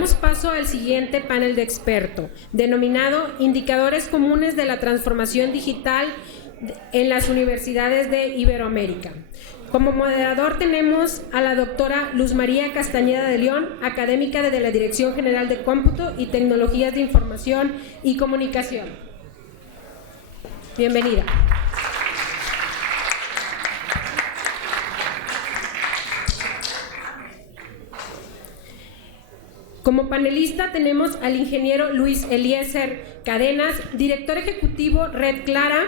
Damos paso al siguiente panel de experto, denominado Indicadores Comunes de la Transformación Digital en las Universidades de Iberoamérica. Como moderador tenemos a la doctora Luz María Castañeda de León, académica de la Dirección General de Cómputo y Tecnologías de Información y Comunicación. Bienvenida. Como panelista tenemos al ingeniero Luis Eliezer Cadenas, director ejecutivo Red Clara,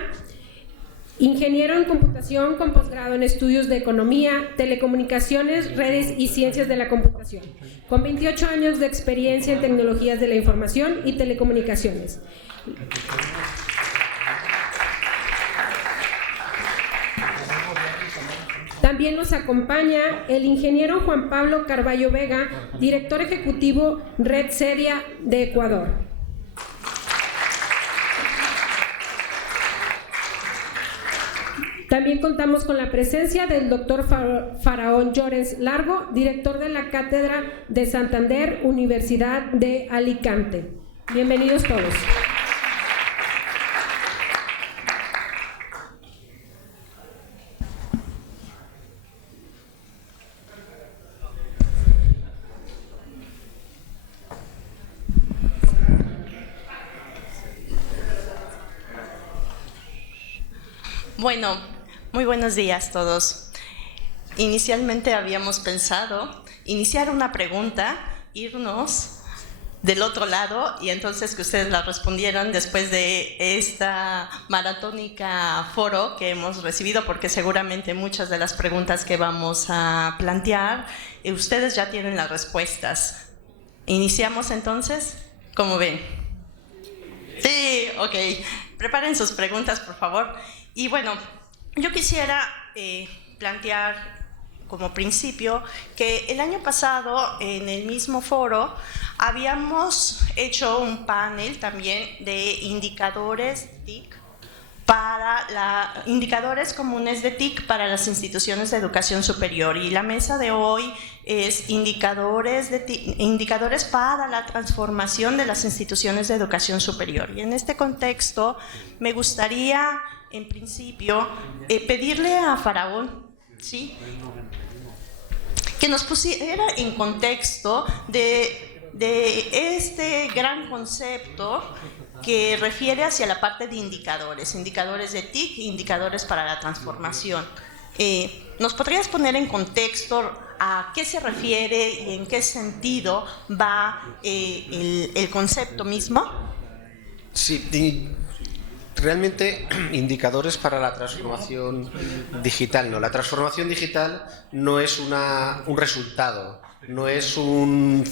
ingeniero en computación con posgrado en estudios de economía, telecomunicaciones, redes y ciencias de la computación, con 28 años de experiencia en tecnologías de la información y telecomunicaciones. También nos acompaña el ingeniero Juan Pablo Carballo Vega, director ejecutivo Red Cedia de Ecuador. También contamos con la presencia del doctor Faraón Llorens Largo, director de la Cátedra de Santander, Universidad de Alicante. Bienvenidos todos. Bueno, muy buenos días a todos. Inicialmente habíamos pensado iniciar una pregunta, irnos del otro lado y entonces que ustedes la respondieran después de esta maratónica foro que hemos recibido, porque seguramente muchas de las preguntas que vamos a plantear, ustedes ya tienen las respuestas. ¿Iniciamos entonces? ¿Cómo ven? Sí, ok. Preparen sus preguntas, por favor. Y bueno, yo quisiera plantear como principio que el año pasado en el mismo foro habíamos hecho un panel también de indicadores TIC indicadores comunes de TIC para las instituciones de educación superior, y la mesa de hoy es indicadores para la transformación de las instituciones de educación superior. Y en este contexto me gustaría en principio pedirle a Faraón, ¿sí?, que nos pusiera en contexto de este gran concepto que refiere hacia la parte de indicadores de TIC, indicadores para la transformación. ¿Nos podrías poner en contexto a qué se refiere y en qué sentido va el concepto mismo? Sí, realmente indicadores para la transformación digital, no. La transformación digital no es un resultado, no es un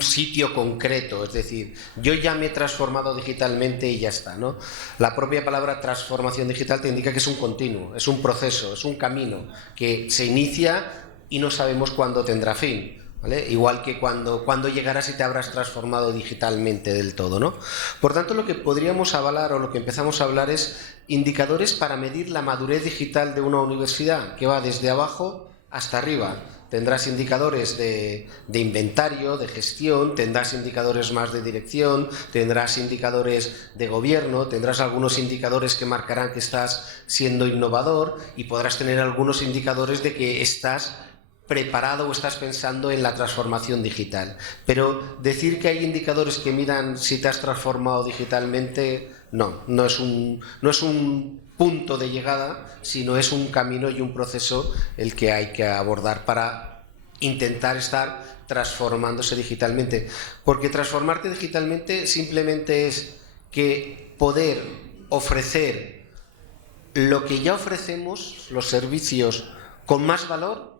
sitio concreto, es decir, yo ya me he transformado digitalmente y ya está, ¿no? La propia palabra transformación digital te indica que es un continuo, es un proceso, es un camino que se inicia y no sabemos cuándo tendrá fin. ¿Vale? Igual que cuando llegarás y te habrás transformado digitalmente del todo, ¿no? Por tanto, lo que podríamos avalar o lo que empezamos a hablar es indicadores para medir la madurez digital de una universidad, que va desde abajo hasta arriba. Tendrás indicadores de inventario, de gestión, tendrás indicadores más de dirección, tendrás indicadores de gobierno, tendrás algunos indicadores que marcarán que estás siendo innovador y podrás tener algunos indicadores de que estás preparado o estás pensando en la transformación digital. Pero decir que hay indicadores que miran si te has transformado digitalmente, no es un punto de llegada, sino es un camino y un proceso el que hay que abordar para intentar estar transformándose digitalmente. Porque transformarte digitalmente simplemente es que poder ofrecer lo que ya ofrecemos, los servicios, con más valor,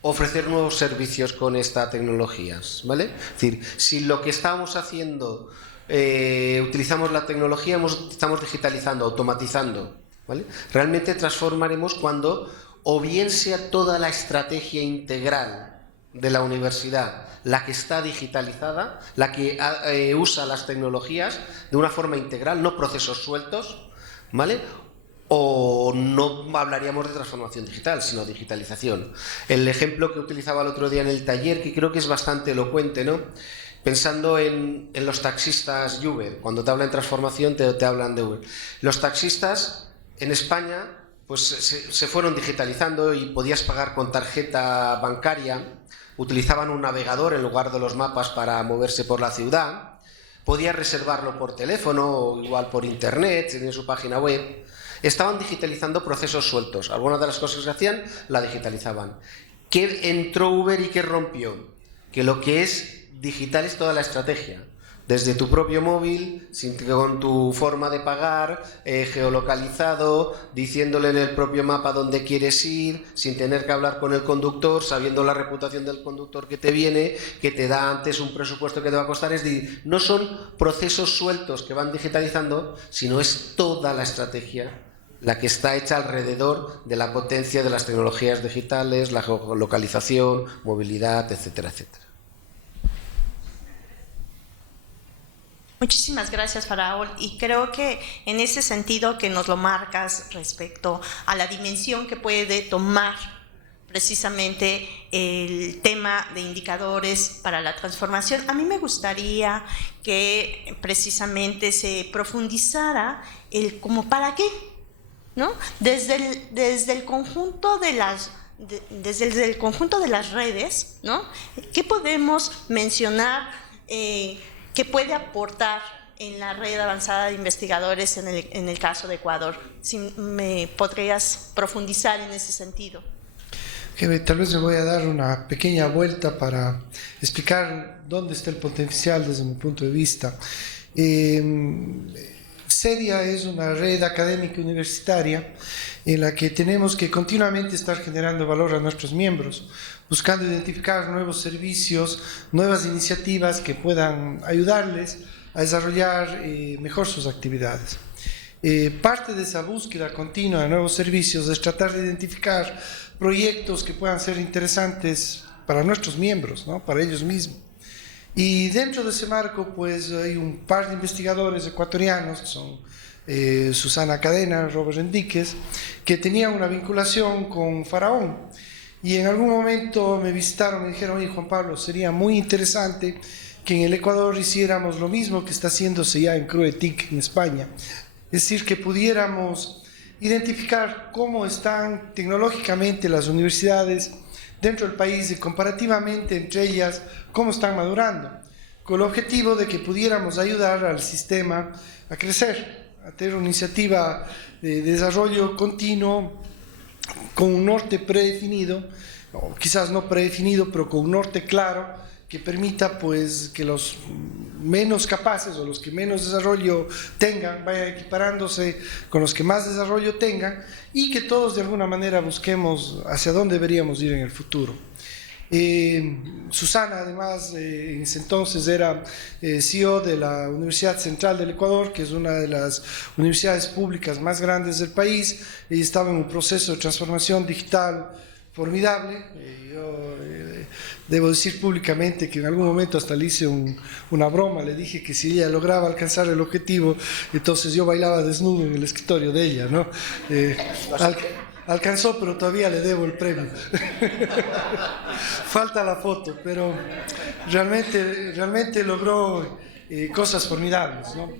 ofrecer nuevos servicios con estas tecnologías, ¿vale? Es decir, si lo que estamos haciendo, utilizamos la tecnología, estamos digitalizando, automatizando, ¿vale? Realmente transformaremos cuando o bien sea toda la estrategia integral de la universidad la que está digitalizada, la que usa las tecnologías de una forma integral, no procesos sueltos, ¿vale? O no hablaríamos de transformación digital, sino digitalización. El ejemplo que utilizaba el otro día en el taller, que creo que es bastante elocuente, ¿no? pensando en los taxistas y Uber, cuando te hablan de transformación te hablan de Uber. Los taxistas en España pues se fueron digitalizando y podías pagar con tarjeta bancaria, utilizaban un navegador en lugar de los mapas para moverse por la ciudad, podías reservarlo por teléfono o igual por internet, en su página web. Estaban digitalizando procesos sueltos. Algunas de las cosas que hacían la digitalizaban. ¿Qué entró Uber y qué rompió? Que lo que es digital es toda la estrategia. Desde tu propio móvil, con tu forma de pagar, geolocalizado, diciéndole en el propio mapa dónde quieres ir, sin tener que hablar con el conductor, sabiendo la reputación del conductor que te viene, que te da antes un presupuesto que te va a costar. Es decir, no son procesos sueltos que van digitalizando, sino es toda la estrategia la que está hecha alrededor de la potencia de las tecnologías digitales, la geolocalización, movilidad, etcétera, etcétera. Muchísimas gracias, Faraón, y creo que en ese sentido que nos lo marcas respecto a la dimensión que puede tomar precisamente el tema de indicadores para la transformación, a mí me gustaría que precisamente se profundizara el como para qué, ¿no? Desde el conjunto de las desde el conjunto de las redes, ¿no? ¿Qué podemos mencionar que puede aportar en la red avanzada de investigadores en el caso de Ecuador? Si me podrías profundizar en ese sentido. Tal vez le voy a dar una pequeña vuelta para explicar dónde está el potencial desde mi punto de vista. CEDIA es una red académica universitaria en la que tenemos que continuamente estar generando valor a nuestros miembros, buscando identificar nuevos servicios, nuevas iniciativas que puedan ayudarles a desarrollar mejor sus actividades. Parte de esa búsqueda continua de nuevos servicios es tratar de identificar proyectos que puedan ser interesantes para nuestros miembros, ¿no? Para ellos mismos. Y dentro de ese marco, pues hay un par de investigadores ecuatorianos, que son Susana Cadena, Robert Enríquez, que tenían una vinculación con Faraón. Y en algún momento me visitaron, me dijeron: oye, Juan Pablo, sería muy interesante que en el Ecuador hiciéramos lo mismo que está haciéndose ya en CRUETIC en España. Es decir, que pudiéramos identificar cómo están tecnológicamente las universidades dentro del país y comparativamente entre ellas cómo están madurando, con el objetivo de que pudiéramos ayudar al sistema a crecer, a tener una iniciativa de desarrollo continuo con un norte predefinido, o quizás no predefinido, pero con un norte claro, que permita pues que los menos capaces o los que menos desarrollo tengan vayan equiparándose con los que más desarrollo tengan, y que todos de alguna manera busquemos hacia dónde deberíamos ir en el futuro. Susana, además, en ese entonces era CEO de la Universidad Central del Ecuador, que es una de las universidades públicas más grandes del país, y estaba en un proceso de transformación digital formidable. Yo debo decir públicamente que en algún momento hasta le hice una broma, le dije que si ella lograba alcanzar el objetivo, entonces yo bailaba desnudo en el escritorio de ella, ¿no? Alcanzó, pero todavía le debo el premio. Falta la foto, pero realmente logró cosas formidables, ¿no?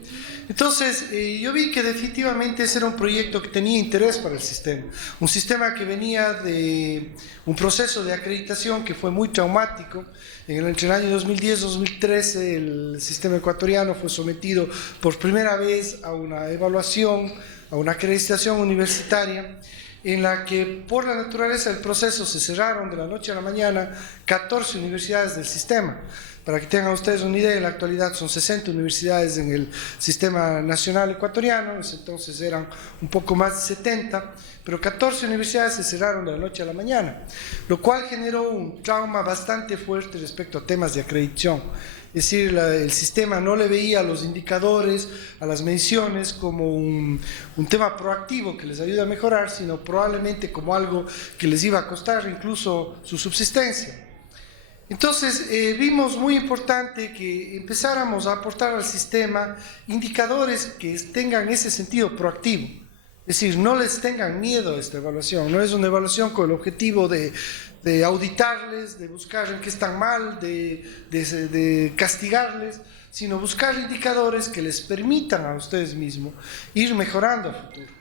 Entonces, yo vi que definitivamente ese era un proyecto que tenía interés para el sistema. Un sistema que venía de un proceso de acreditación que fue muy traumático. Entre el año 2010-2013, el sistema ecuatoriano fue sometido por primera vez a una evaluación, a una acreditación universitaria, en la que por la naturaleza del proceso se cerraron de la noche a la mañana 14 universidades del sistema. Para que tengan ustedes una idea, en la actualidad son 60 universidades en el sistema nacional ecuatoriano, entonces eran un poco más de 70, pero 14 universidades se cerraron de la noche a la mañana, lo cual generó un trauma bastante fuerte respecto a temas de acreditación. Es decir, el sistema no le veía a los indicadores, a las mediciones como un tema proactivo que les ayuda a mejorar, sino probablemente como algo que les iba a costar incluso su subsistencia. Entonces vimos muy importante que empezáramos a aportar al sistema indicadores que tengan ese sentido proactivo. Es decir, no les tengan miedo a esta evaluación, no es una evaluación con el objetivo de de auditarles, de buscar en qué están mal, de castigarles, sino buscar indicadores que les permitan a ustedes mismos ir mejorando a futuro.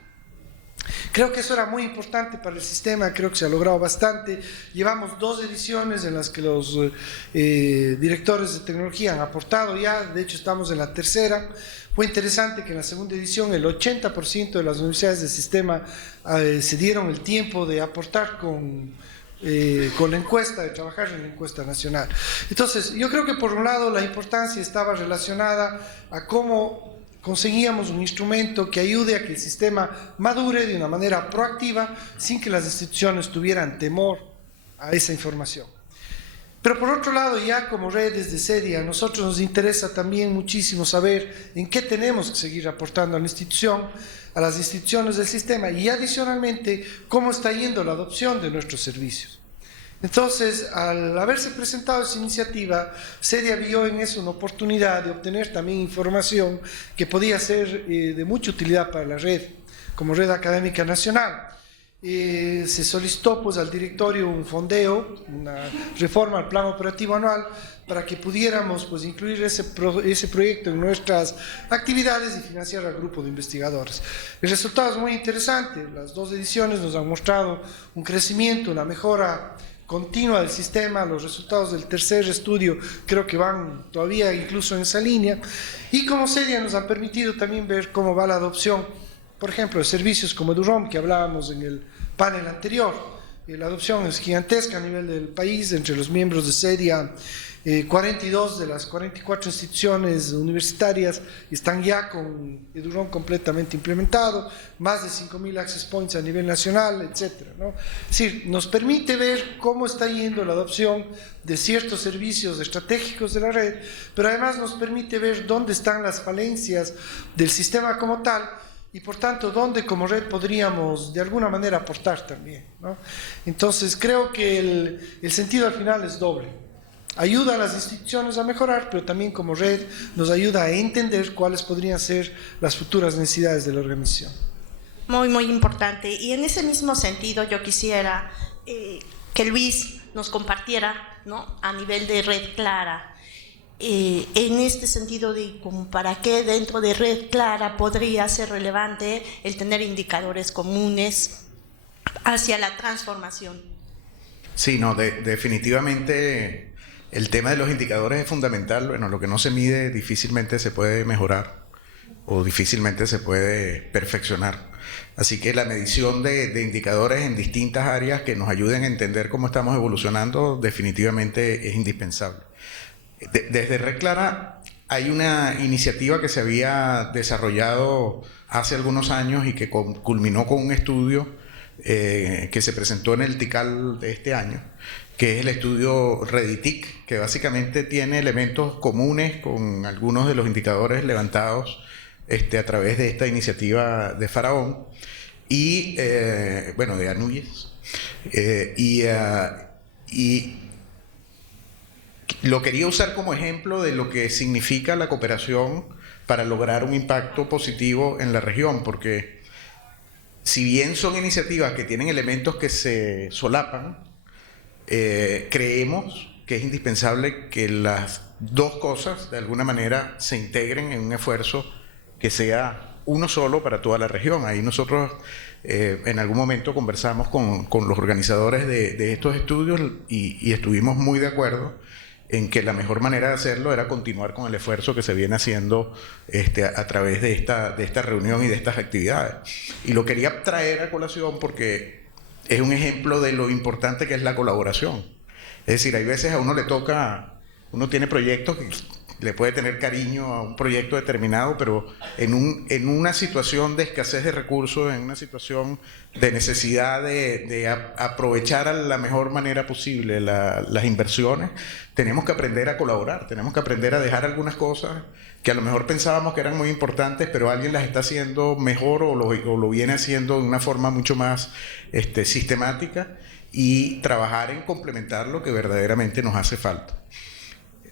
Creo que eso era muy importante para el sistema, creo que se ha logrado bastante. Llevamos 2 ediciones en las que los directores de tecnología han aportado ya, de hecho estamos en la 3ª. Fue interesante que en la 2ª edición el 80% de las universidades del sistema se dieron el tiempo de aportar con la encuesta, de trabajar en la encuesta nacional. Entonces, yo creo que por un lado la importancia estaba relacionada a cómo conseguíamos un instrumento que ayude a que el sistema madure de una manera proactiva sin que las instituciones tuvieran temor a esa información. Pero por otro lado, ya como redes de CEDI, a nosotros nos interesa también muchísimo saber en qué tenemos que seguir aportando a la institución, a las instituciones del sistema y adicionalmente cómo está yendo la adopción de nuestros servicios. Entonces, al haberse presentado esa iniciativa, CEDIA vio en eso una oportunidad de obtener también información que podía ser de mucha utilidad para la red, como red académica nacional. Se solicitó pues al directorio un fondeo, una reforma al plan operativo anual para que pudiéramos pues incluir ese proyecto en nuestras actividades y financiar al grupo de investigadores. El resultado es muy interesante, las 2 ediciones nos han mostrado un crecimiento, una mejora continua del sistema, los resultados del 3er estudio creo que van todavía incluso en esa línea, y como CEDIA nos han permitido también ver cómo va la adopción, por ejemplo, de servicios como EduROM, que hablábamos en el panel anterior. La adopción es gigantesca a nivel del país, entre los miembros de CEDIA, 42 de las 44 instituciones universitarias están ya con EduROM completamente implementado, más de 5.000 access points a nivel nacional, etcétera, ¿no? Es decir, nos permite ver cómo está yendo la adopción de ciertos servicios estratégicos de la red, pero además nos permite ver dónde están las falencias del sistema como tal y por tanto dónde como red podríamos de alguna manera aportar también, ¿no? Entonces creo que el sentido al final es doble. Ayuda a las instituciones a mejorar, pero también como red nos ayuda a entender cuáles podrían ser las futuras necesidades de la organización. Muy, muy importante. Y en ese mismo sentido yo quisiera que Luis nos compartiera, ¿no?, a nivel de Red Clara, en este sentido de como para qué dentro de Red Clara podría ser relevante el tener indicadores comunes hacia la transformación. Sí, no, definitivamente el tema de los indicadores es fundamental. Bueno, lo que no se mide difícilmente se puede mejorar o difícilmente se puede perfeccionar. Así que la medición de indicadores en distintas áreas que nos ayuden a entender cómo estamos evolucionando definitivamente es indispensable. Desde Red Clara hay una iniciativa que se había desarrollado hace algunos años y que culminó con un estudio que se presentó en el TICAL de este año, que es el estudio REDITIC, que básicamente tiene elementos comunes con algunos de los indicadores levantados a través de esta iniciativa de Faraón y, bueno, de Anuyes. Y lo quería usar como ejemplo de lo que significa la cooperación para lograr un impacto positivo en la región, porque si bien son iniciativas que tienen elementos que se solapan, creemos que es indispensable que las 2 cosas de alguna manera se integren en un esfuerzo que sea uno solo para toda la región. Ahí nosotros en algún momento conversamos con los organizadores de estos estudios y estuvimos muy de acuerdo en que la mejor manera de hacerlo era continuar con el esfuerzo que se viene haciendo a través de esta reunión y de estas actividades. Y lo quería traer a colación porque es un ejemplo de lo importante que es la colaboración. Es decir, hay veces a uno le toca, uno tiene proyectos que le puede tener cariño a un proyecto determinado, pero en una situación de escasez de recursos, en una situación de necesidad de aprovechar a la mejor manera posible las inversiones, tenemos que aprender a colaborar, tenemos que aprender a dejar algunas cosas que a lo mejor pensábamos que eran muy importantes, pero alguien las está haciendo mejor o lo viene haciendo de una forma mucho más sistemática, y trabajar en complementar lo que verdaderamente nos hace falta.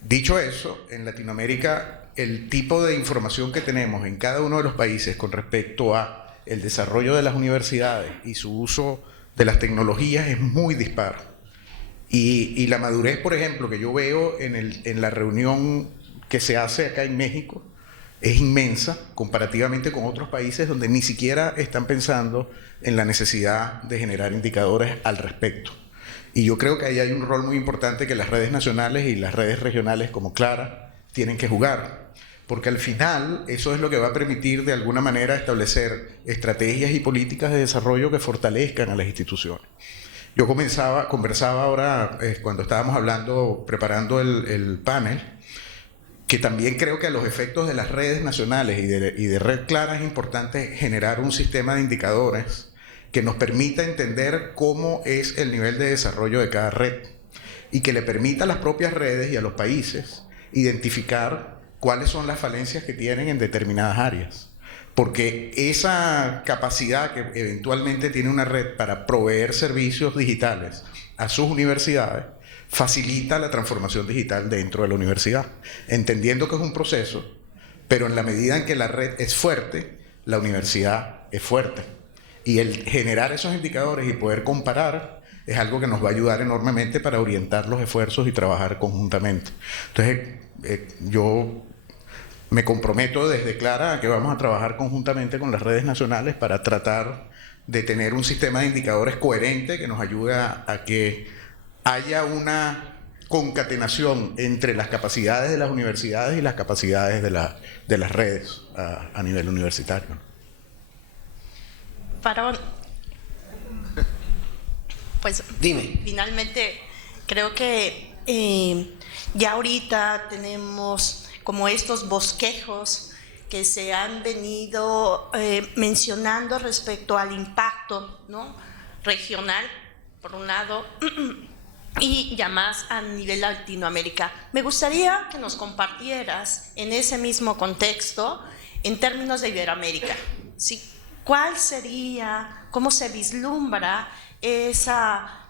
Dicho eso, en Latinoamérica el tipo de información que tenemos en cada uno de los países con respecto a el desarrollo de las universidades y su uso de las tecnologías es muy dispar. Y la madurez, por ejemplo, que yo veo en la reunión que se hace acá en México, es inmensa comparativamente con otros países donde ni siquiera están pensando en la necesidad de generar indicadores al respecto. Y yo creo que ahí hay un rol muy importante que las redes nacionales y las redes regionales como Clara tienen que jugar, porque al final eso es lo que va a permitir de alguna manera establecer estrategias y políticas de desarrollo que fortalezcan a las instituciones. Yo conversaba ahora, cuando estábamos hablando, preparando el panel, que también creo que a los efectos de las redes nacionales y de Red Clara es importante generar un sistema de indicadores que nos permita entender cómo es el nivel de desarrollo de cada red y que le permita a las propias redes y a los países identificar cuáles son las falencias que tienen en determinadas áreas. Porque esa capacidad que eventualmente tiene una red para proveer servicios digitales a sus universidades facilita la transformación digital dentro de la universidad, entendiendo que es un proceso, pero en la medida en que la red es fuerte, la universidad es fuerte. Y el generar esos indicadores y poder comparar es algo que nos va a ayudar enormemente para orientar los esfuerzos y trabajar conjuntamente. Entonces, yo me comprometo desde Clara a que vamos a trabajar conjuntamente con las redes nacionales para tratar de tener un sistema de indicadores coherente que nos ayude a que haya una concatenación entre las capacidades de las universidades y las capacidades de las redes a nivel universitario. Pues dime. Finalmente creo que ya ahorita tenemos como estos bosquejos que se han venido mencionando respecto al impacto, ¿no?, regional, por un lado, y ya más a nivel Latinoamérica. Me gustaría que nos compartieras en ese mismo contexto, en términos de Iberoamérica, ¿sí? ¿Cuál sería, cómo se vislumbra esa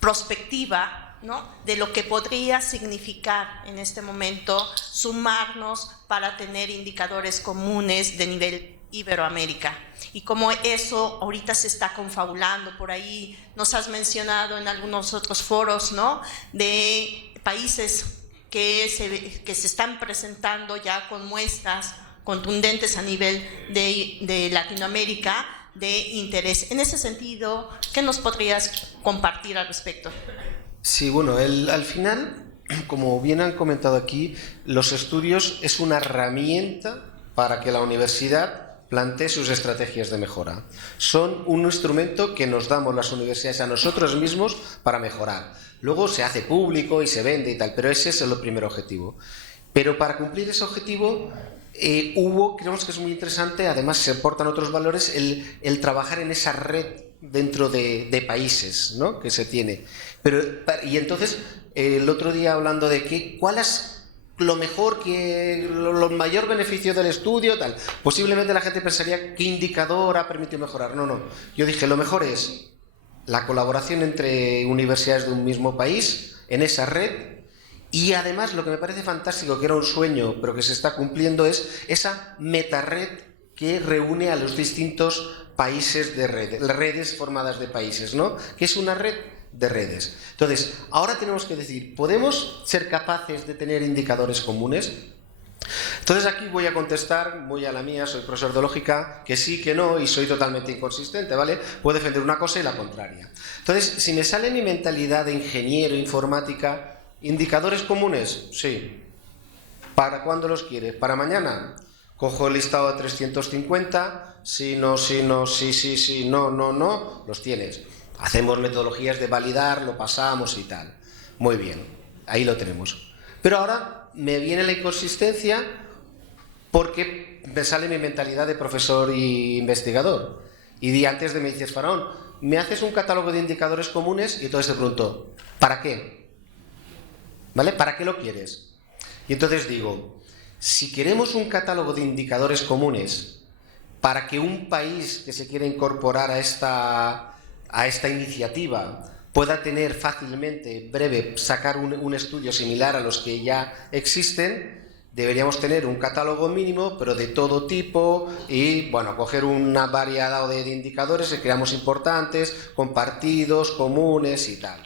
perspectiva, ¿no?, de lo que podría significar en este momento sumarnos para tener indicadores comunes de nivel Iberoamérica? Y cómo eso ahorita se está confabulando por ahí. Nos has mencionado en algunos otros foros, ¿no?, de países que se están presentando ya con muestras contundentes a nivel de Latinoamérica de interés. En ese sentido, ¿qué nos podrías compartir al respecto? Sí, bueno, al final, como bien han comentado aquí, los estudios es una herramienta para que la universidad plantee sus estrategias de mejora. Son un instrumento que nos damos las universidades a nosotros mismos para mejorar. Luego se hace público y se vende y tal, pero ese es el primer objetivo. Pero para cumplir ese objetivo creemos que es muy interesante, además se aportan otros valores, el trabajar en esa red dentro de países, ¿no?, que se tiene. Y entonces, el otro día hablando de cuál es lo mejor, lo mayor beneficio del estudio, tal, posiblemente la gente pensaría qué indicador ha permitido mejorar. No. Yo dije, lo mejor es la colaboración entre universidades de un mismo país en esa red. Y además, lo que me parece fantástico, que era un sueño, pero que se está cumpliendo, es esa metared que reúne a los distintos países de redes formadas de países, ¿no?, que es una red de redes. Entonces, ahora tenemos que decir, ¿podemos ser capaces de tener indicadores comunes? Entonces aquí voy a contestar, voy a la mía, soy profesor de lógica, que sí, que no, y soy totalmente inconsistente, ¿vale? Puedo defender una cosa y la contraria. Entonces, si me sale mi mentalidad de ingeniero informática, ¿indicadores comunes? Sí. ¿Para cuándo los quieres? ¿Para mañana? Cojo el listado de 350, sí, no, los tienes. Hacemos metodologías de validar, lo pasamos y tal. Muy bien, ahí lo tenemos. Pero ahora me viene la inconsistencia porque me sale mi mentalidad de profesor e investigador. Y antes de me dices, Faraón, ¿me haces un catálogo de indicadores comunes? Y entonces te pregunto, ¿para qué? ¿Vale? ¿Para qué lo quieres? Y entonces digo, si queremos un catálogo de indicadores comunes para que un país que se quiera incorporar a esta iniciativa pueda tener fácilmente, breve, sacar un estudio similar a los que ya existen, deberíamos tener un catálogo mínimo, pero de todo tipo, y bueno, coger una variedad de indicadores que creamos importantes, compartidos, comunes y tal.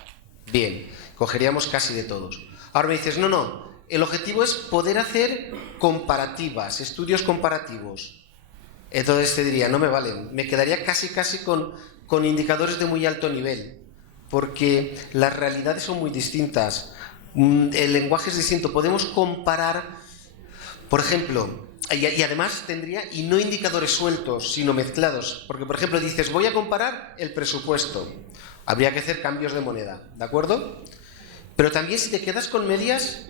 Bien, cogeríamos casi de todos. Ahora me dices, no, el objetivo es poder hacer comparativas, estudios comparativos. Entonces te diría, no me valen, me quedaría casi con indicadores de muy alto nivel, porque las realidades son muy distintas, el lenguaje es distinto, podemos comparar, por ejemplo, y además tendría, y no indicadores sueltos, sino mezclados, porque por ejemplo dices, voy a comparar el presupuesto, habría que hacer cambios de moneda, ¿de acuerdo? Pero también si te quedas con medias,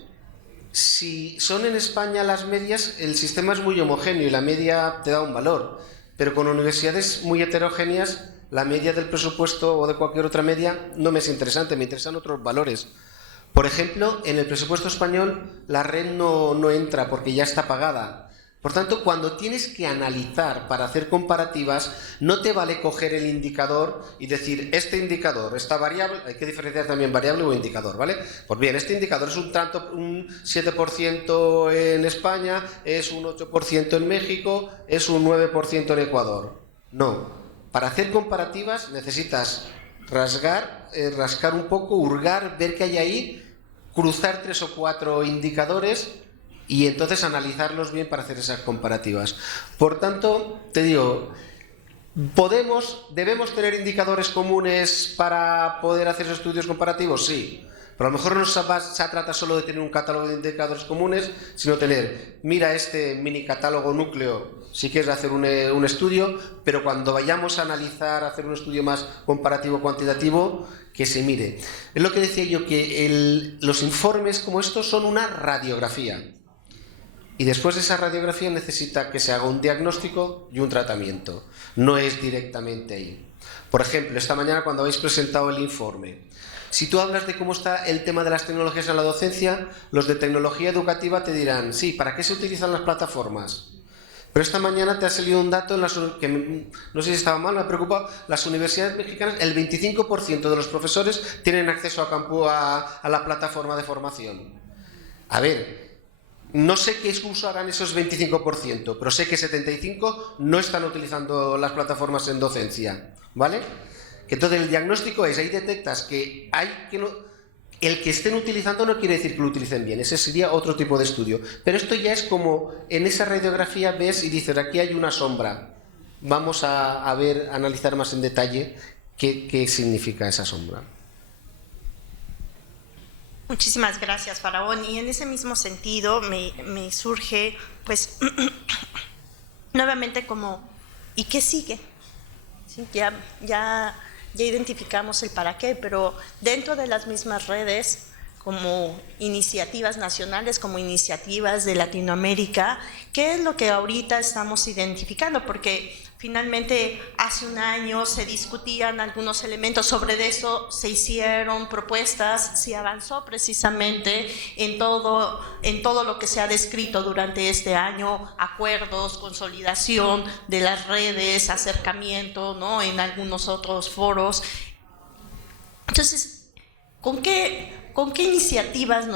si son en España las medias, el sistema es muy homogéneo y la media te da un valor, pero con universidades muy heterogéneas, la media del presupuesto o de cualquier otra media no me es interesante, me interesan otros valores. Por ejemplo, en el presupuesto español la red no entra porque ya está pagada. Por tanto, cuando tienes que analizar para hacer comparativas, no te vale coger el indicador y decir, este indicador, esta variable, hay que diferenciar también variable o indicador, ¿vale? Pues bien, este indicador es un 7% en España, es un 8% en México, es un 9% en Ecuador. No, para hacer comparativas necesitas rascar un poco, hurgar, ver qué hay ahí, cruzar 3 o 4 indicadores y entonces analizarlos bien para hacer esas comparativas. Por tanto, te digo, ¿debemos tener indicadores comunes para poder hacer estudios comparativos? Sí. Pero a lo mejor no se trata solo de tener un catálogo de indicadores comunes, sino tener, mira este mini catálogo núcleo si quieres hacer un estudio, pero cuando vayamos a analizar, hacer un estudio más comparativo, cuantitativo, que se mire. Es lo que decía yo, que los informes como estos son una radiografía. Y después de esa radiografía necesita que se haga un diagnóstico y un tratamiento. No es directamente ahí. Por ejemplo, esta mañana cuando habéis presentado el informe, si tú hablas de cómo está el tema de las tecnologías en la docencia, los de tecnología educativa te dirán, sí, ¿para qué se utilizan las plataformas? Pero esta mañana te ha salido un dato que no sé si estaba mal, me ha preocupado. Las universidades mexicanas, el 25% de los profesores tienen acceso a la plataforma de formación. A ver, no sé qué uso harán esos 25%, pero sé que 75% no están utilizando las plataformas en docencia, ¿vale? Entonces el diagnóstico es, ahí detectas que el que estén utilizando no quiere decir que lo utilicen bien, ese sería otro tipo de estudio. Pero esto ya es como, en esa radiografía ves y dices, aquí hay una sombra, vamos a analizar más en detalle qué significa esa sombra. Muchísimas gracias, Faraón. Y en ese mismo sentido me surge, pues, nuevamente como, ¿y qué sigue? ¿Sí? Ya identificamos el para qué, pero dentro de las mismas redes, como iniciativas nacionales, como iniciativas de Latinoamérica, ¿qué es lo que ahorita estamos identificando? Porque finalmente hace un año se discutían algunos elementos, sobre eso se hicieron propuestas, se avanzó precisamente en todo lo que se ha descrito durante este año, acuerdos, consolidación de las redes, acercamiento, ¿no?, en algunos otros foros. Entonces, ¿con qué iniciativas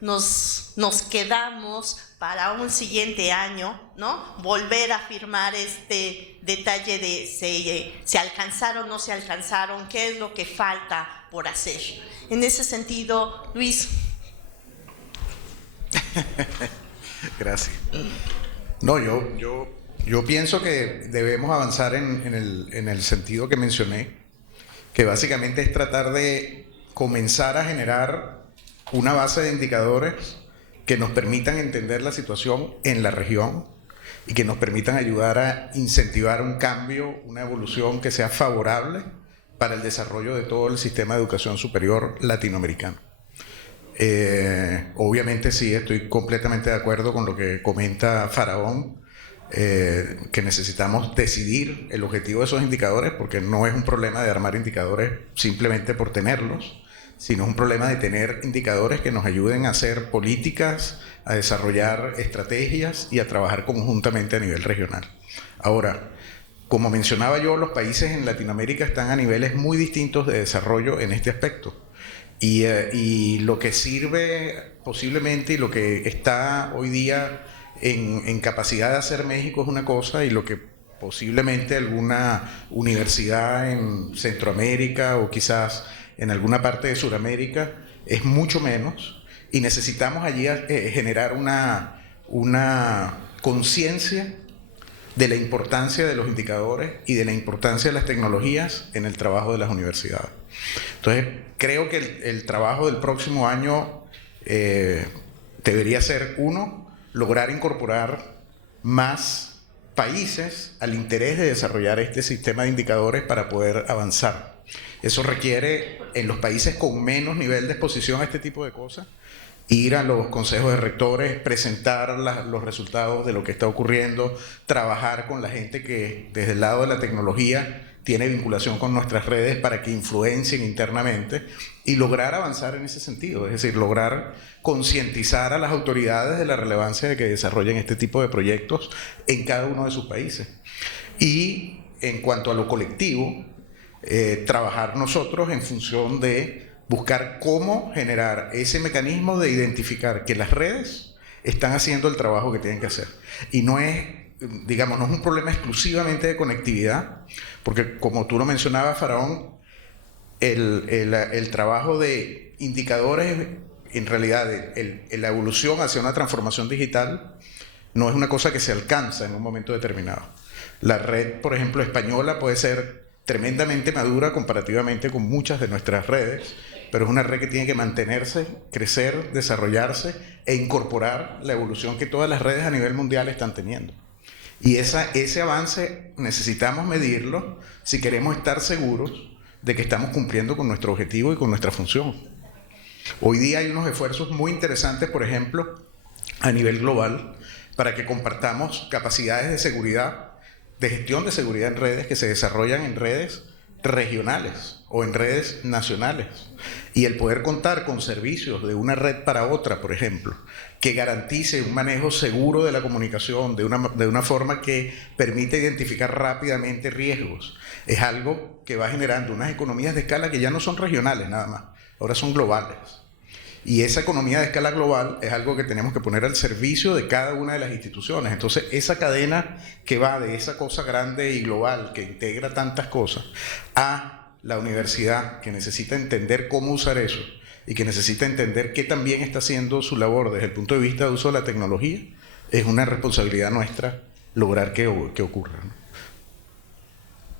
nos quedamos para un siguiente año, ¿no? Volver a firmar este detalle de se alcanzaron o no se alcanzaron, qué es lo que falta por hacer. En ese sentido, Luis. Gracias. No, yo pienso que debemos avanzar en el sentido que mencioné, que básicamente es tratar de comenzar a generar una base de indicadores que nos permitan entender la situación en la región y que nos permitan ayudar a incentivar un cambio, una evolución que sea favorable para el desarrollo de todo el sistema de educación superior latinoamericano. Obviamente sí, estoy completamente de acuerdo con lo que comenta Faraón, que necesitamos decidir el objetivo de esos indicadores, porque no es un problema de armar indicadores simplemente por tenerlos, sino un problema de tener indicadores que nos ayuden a hacer políticas, a desarrollar estrategias y a trabajar conjuntamente a nivel regional. Ahora, como mencionaba yo, los países en Latinoamérica están a niveles muy distintos de desarrollo en este aspecto. Y lo que sirve posiblemente y lo que está hoy día en capacidad de hacer México es una cosa, y lo que posiblemente alguna universidad en Centroamérica o quizás en alguna parte de Sudamérica es mucho menos, y necesitamos allí generar una conciencia de la importancia de los indicadores y de la importancia de las tecnologías en el trabajo de las universidades. Entonces, creo que el trabajo del próximo año debería ser, uno, lograr incorporar más países al interés de desarrollar este sistema de indicadores para poder avanzar. Eso requiere, en los países con menos nivel de exposición a este tipo de cosas, ir a los consejos de rectores, presentar los resultados de lo que está ocurriendo, trabajar con la gente que desde el lado de la tecnología tiene vinculación con nuestras redes para que influencien internamente y lograr avanzar en ese sentido, es decir, lograr concientizar a las autoridades de la relevancia de que desarrollen este tipo de proyectos en cada uno de sus países. Y en cuanto a lo colectivo, trabajar nosotros en función de buscar cómo generar ese mecanismo de identificar que las redes están haciendo el trabajo que tienen que hacer. Y no es, digamos, no es un problema exclusivamente de conectividad, porque como tú lo mencionabas, Faraón, el trabajo de indicadores, en realidad, la evolución hacia una transformación digital no es una cosa que se alcanza en un momento determinado. La red, por ejemplo, española puede ser tremendamente madura comparativamente con muchas de nuestras redes, pero es una red que tiene que mantenerse, crecer, desarrollarse e incorporar la evolución que todas las redes a nivel mundial están teniendo. Y ese avance necesitamos medirlo si queremos estar seguros de que estamos cumpliendo con nuestro objetivo y con nuestra función. Hoy día hay unos esfuerzos muy interesantes, por ejemplo, a nivel global, para que compartamos capacidades de seguridad, de gestión de seguridad en redes que se desarrollan en redes regionales o en redes nacionales. Y el poder contar con servicios de una red para otra, por ejemplo, que garantice un manejo seguro de la comunicación de una forma que permite identificar rápidamente riesgos, es algo que va generando unas economías de escala que ya no son regionales nada más, ahora son globales. Y esa economía de escala global es algo que tenemos que poner al servicio de cada una de las instituciones. Entonces, esa cadena que va de esa cosa grande y global, que integra tantas cosas, a la universidad, que necesita entender cómo usar eso, y que necesita entender qué también está haciendo su labor desde el punto de vista de uso de la tecnología, es una responsabilidad nuestra lograr que ocurra, ¿no?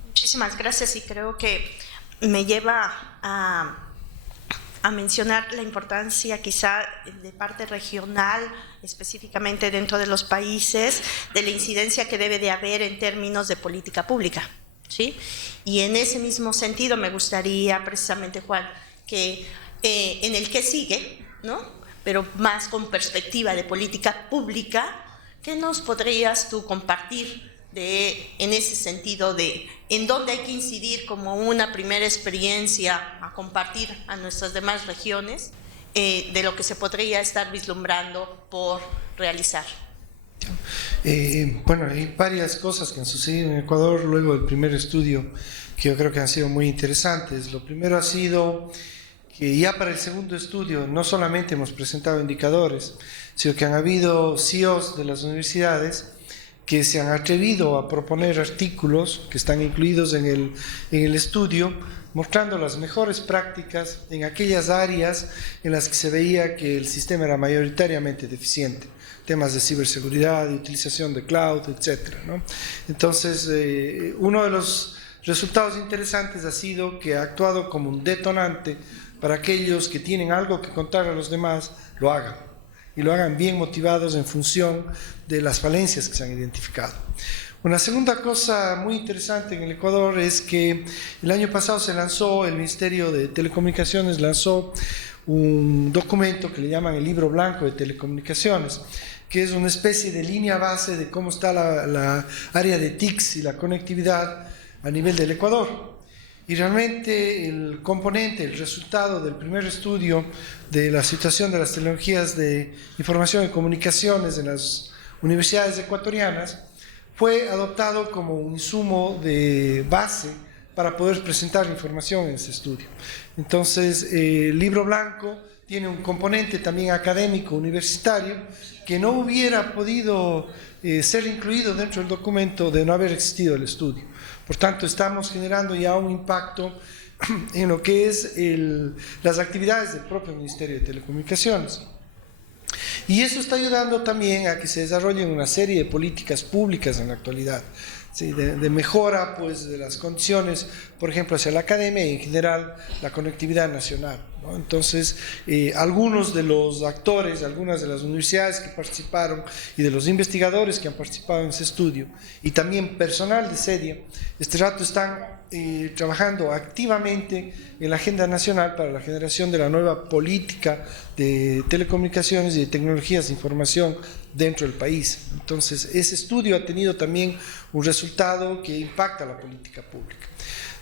Muchísimas gracias, y creo que me lleva a mencionar la importancia quizá de parte regional, específicamente dentro de los países, de la incidencia que debe de haber en términos de política pública, ¿sí? Y en ese mismo sentido me gustaría precisamente, Juan, que en el que sigue, ¿no?, pero más con perspectiva de política pública, ¿qué nos podrías tú compartir en ese sentido de en dónde hay que incidir como una primera experiencia a compartir a nuestras demás regiones, de lo que se podría estar vislumbrando por realizar? Bueno, hay varias cosas que han sucedido en Ecuador luego del primer estudio que yo creo que han sido muy interesantes. Lo primero ha sido que ya para el segundo estudio no solamente hemos presentado indicadores, sino que han habido CEOs de las universidades que se han atrevido a proponer artículos que están incluidos en el estudio, mostrando las mejores prácticas en aquellas áreas en las que se veía que el sistema era mayoritariamente deficiente, temas de ciberseguridad, de utilización de cloud, etcétera, ¿no? Entonces, uno de los resultados interesantes ha sido que ha actuado como un detonante para aquellos que tienen algo que contar a los demás, lo hagan. Y lo hagan bien motivados en función de las falencias que se han identificado. Una segunda cosa muy interesante en el Ecuador es que el año pasado el Ministerio de Telecomunicaciones lanzó un documento que le llaman el Libro Blanco de Telecomunicaciones, que es una especie de línea base de cómo está la área de TICs y la conectividad a nivel del Ecuador. Y realmente el resultado del primer estudio de la situación de las tecnologías de información y comunicaciones en las universidades ecuatorianas fue adoptado como un insumo de base para poder presentar información en ese estudio. Entonces, el libro blanco tiene un componente también académico, universitario, que no hubiera podido ser incluido dentro del documento de no haber existido el estudio. Por tanto, estamos generando ya un impacto en lo que es las actividades del propio Ministerio de Telecomunicaciones. Y eso está ayudando también a que se desarrollen una serie de políticas públicas en la actualidad, ¿sí? de mejora pues, de las condiciones, por ejemplo, hacia la academia y en general la conectividad nacional, ¿no? Entonces, algunos de los actores, algunas de las universidades que participaron y de los investigadores que han participado en ese estudio y también personal de SEDIA, este rato están trabajando activamente en la agenda nacional para la generación de la nueva política de telecomunicaciones y de tecnologías de información dentro del país. Entonces, ese estudio ha tenido también un resultado que impacta la política pública.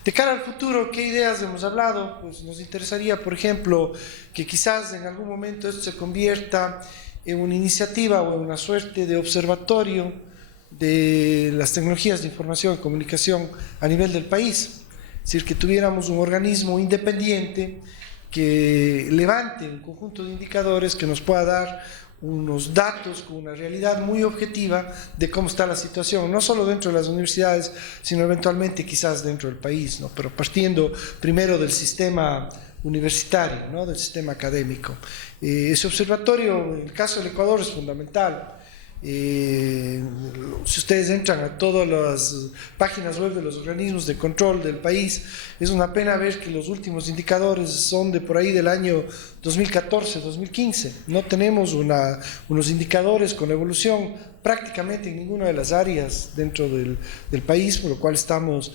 De cara al futuro, ¿qué ideas hemos hablado? Pues nos interesaría, por ejemplo, que quizás en algún momento esto se convierta en una iniciativa o en una suerte de observatorio de las tecnologías de información y comunicación a nivel del país. Es decir, que tuviéramos un organismo independiente que levante un conjunto de indicadores que nos pueda dar unos datos con una realidad muy objetiva de cómo está la situación, no solo dentro de las universidades, sino eventualmente quizás dentro del país, ¿no? Pero partiendo primero del sistema universitario, ¿no? Del sistema académico. Ese observatorio, en el caso del Ecuador, es fundamental. Si ustedes entran a todas las páginas web de los organismos de control del país, es una pena ver que los últimos indicadores son de por ahí del año 2014-2015. No tenemos unos indicadores con evolución prácticamente en ninguna de las áreas dentro del país, por lo cual estamos